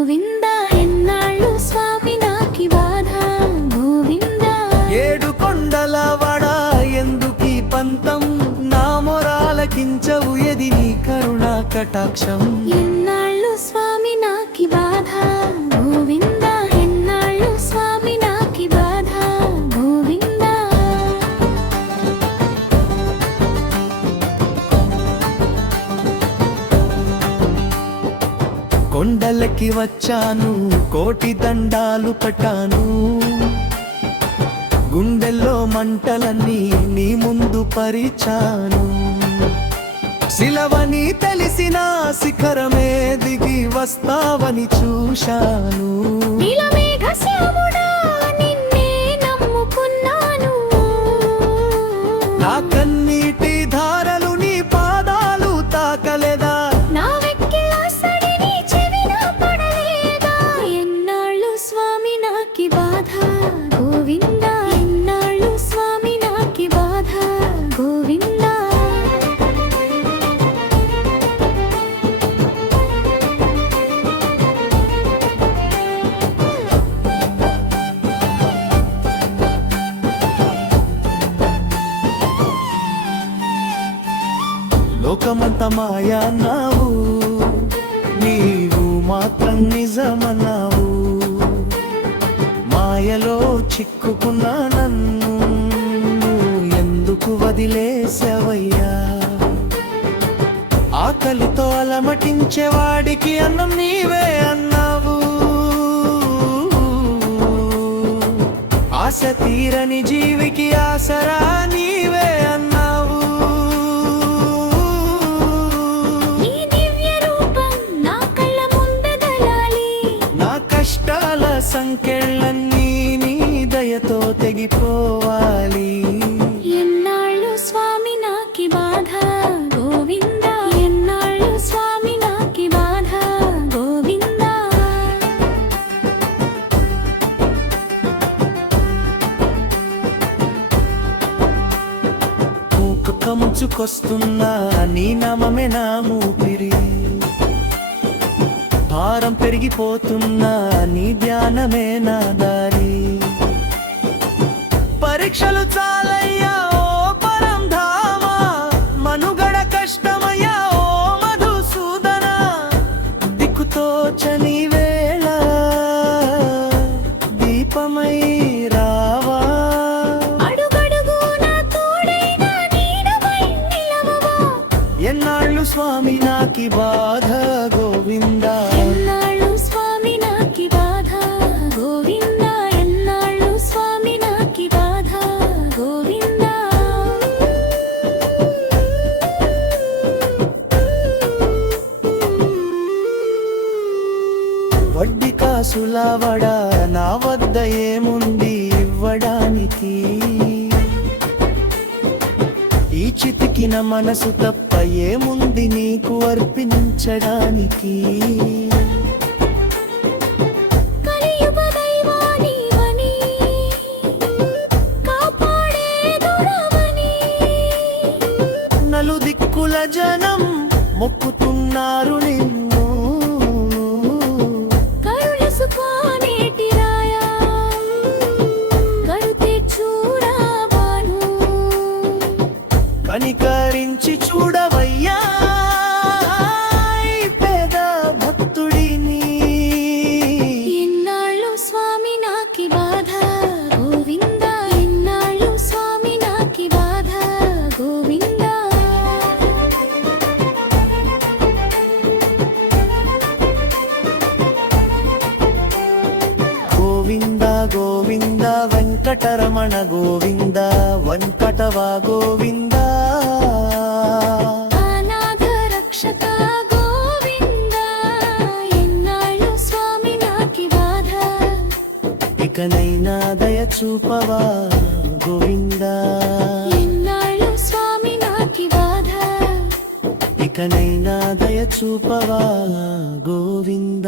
గోవింద ఎన్నాళ్ళు స్వామి నాకి బాధ గోవింద ఏడు కొండల వడ ఎందుకీ పంతం నా మొరాలకించవు ఎది నీ కరుణా కటాక్షం ఎన్నాళ్ళు స్వామి నాకి బాధ గోవింద ఎన్నాళ్ళు స్వామి నాకి బాధ గోవింద కొండలకి వచ్చాను కోటి దండాలు పట్టాను గుండెల్లో మంటలన్నీ నీ ముందు పరిచాను శిలవని తెలిసిన శిఖరమే దిగి వస్తావని చూశాను నీలమేఘ శ్యాముడా నిన్నే నమ్ముకున్నాను నా కన్నీటి ధారలు నీ పాదాలు తాకలేదా నా వెక్కిళ్ళ సడి నీ చెవిన పడలేదా ఎన్నాళ్ళు స్వామి నాకి బాధ గోవింద ఎన్నాళ్ళు స్వామి నాకి బాధ గోవింద లోకమంత మాయన్నావు నీవు మాత్రం నిజమన్నావు మాయలో చిక్కుకున్న నన్ను ఎందుకు వదిలేసావయ్యా ఆకలితో అలమటించేవాడికి అన్నం నీవే అన్నావు ఆశ తీరని జీవికి ఆసరా నీవే అన్నావు నీ దివ్య రూపం నా కళ్ళ ముందగలాలి నా కష్టాల సంకెళ్ళన్నీ నీ దయతో తెగిపోవాలి ఎన్నాళ్ళు స్వామి నాకి బాధ గోవింద ఎన్నాళ్ళు స్వామి నాకి బాధ గోవింద మూక ముంచుకొస్తున్నా నీ నామమే నా ఊపిరి భారం పెరిగిపోతున్నా నీ ధ్యానమే నా దారి పరీక్షలు చాలయ్యా ఓ పరం ధామా మనుగడ కష్టమయ్యా ఓ మధుసూదన దిక్కుతోచని వేళ దీపమై రావా అడుగడుగునా తోడైనా నీడవై నిలవవా ఎన్నాళ్ళు స్వామి నాకి బాధ గోవింద ఎన్నాళ్ళు స్వామి నాకి బాధ గోవింద ఎన్నాళ్ళు స్వామి నాకి బాధ గోవింద వడ్డీ కాసుల వడ నా వద్ద ఏముంది ఇవ్వడానికి ఈ చితికిన మనసు తప్ప ఏముంది నీకు అర్పించడానికి కలియుగ దైవానివని కాపాడే దొరవని నలుదిక్కుల జనం మొక్కుతున్నారు నిన్ను కరుణసుకోనేటి రాయా కరుతే చూడవాను కనికరించి చూడవయ్యా ఈ పేద భక్తుడిని ఎన్నాళ్ళు స్వామి నాకి బాధ గోవింద ఎన్నాళ్ళు స్వామి నాకి బాధ గోవింద గోవింద గోవింద వెంకటరమణ గోవింద వెంకటవా గోవింద అనాథ రక్షక గోవింద ఎన్నాళ్ళు స్వామి నాకి బాధ ఇకనైనా దయ చూపవా గోవింద ఎన్నాళ్ళు స్వామి నాకి బాధ ఇకనైనా దయ చూపవా గోవింద